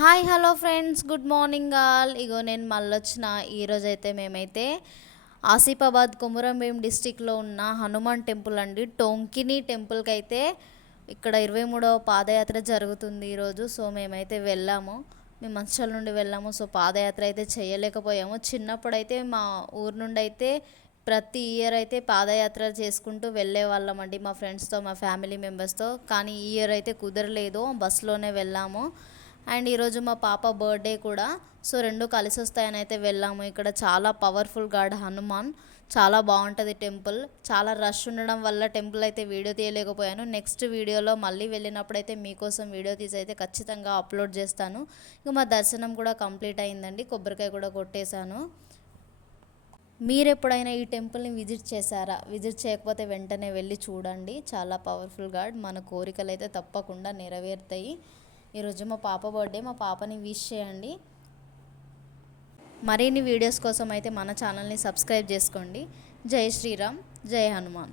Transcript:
Hi hello friends, good morning all. ఇగో నేను మళ్ళొచ్చిన. ఈరోజైతే మేమైతే ఆసిఫాబాద్ కొమురంభీం డిస్టిక్లో ఉన్న హనుమాన్ టెంపుల్ అండి, టోంకిని టెంపుల్కి అయితే ఇక్కడ 23వ పాదయాత్ర జరుగుతుంది ఈరోజు. సో మేమైతే వెళ్ళాము, మేము మంచిర్యాల నుండి వెళ్ళాము. సో పాదయాత్ర అయితే చేయలేకపోయాము. చిన్నప్పుడైతే మా ఊరు నుండి అయితే ప్రతి ఇయర్ అయితే పాదయాత్ర చేసుకుంటూ వెళ్ళే వాళ్ళం అండి, మా ఫ్రెండ్స్తో, మా ఫ్యామిలీ మెంబర్స్తో. కానీ ఈ ఇయర్ అయితే కుదరలేదు, బస్సులోనే వెళ్ళాము. అండ్ ఈరోజు మా పాప బర్త్డే కూడా, సో రెండు కలిసి వస్తాయని అయితే వెళ్ళాము. ఇక్కడ చాలా పవర్ఫుల్ గాడ్ హనుమాన్, చాలా బాగుంటుంది టెంపుల్. చాలా రష్ ఉండడం వల్ల టెంపుల్ అయితే వీడియో తీయలేకపోయాను. నెక్స్ట్ వీడియోలో మళ్ళీ వెళ్ళినప్పుడు అయితే మీకోసం వీడియో తీసి అయితే ఖచ్చితంగా అప్లోడ్ చేస్తాను. ఇక మా దర్శనం కూడా కంప్లీట్ అయిందండి, కొబ్బరికాయ కూడా కొట్టేశాను. మీరు ఎప్పుడైనా ఈ టెంపుల్ని విజిట్ చేశారా? విజిట్ చేయకపోతే వెంటనే వెళ్ళి చూడండి, చాలా పవర్ఫుల్ గాడ్. మన కోరికలు అయితే తప్పకుండా నెరవేరుతాయి. ఈరోజు మా పాప బర్త్డే, మా పాపని విష్ చేయండి. మరిన్ని వీడియోస్ కోసం అయితే మన ఛానల్ని సబ్స్క్రైబ్ చేసుకోండి. జై శ్రీరామ్, జై హనుమాన్.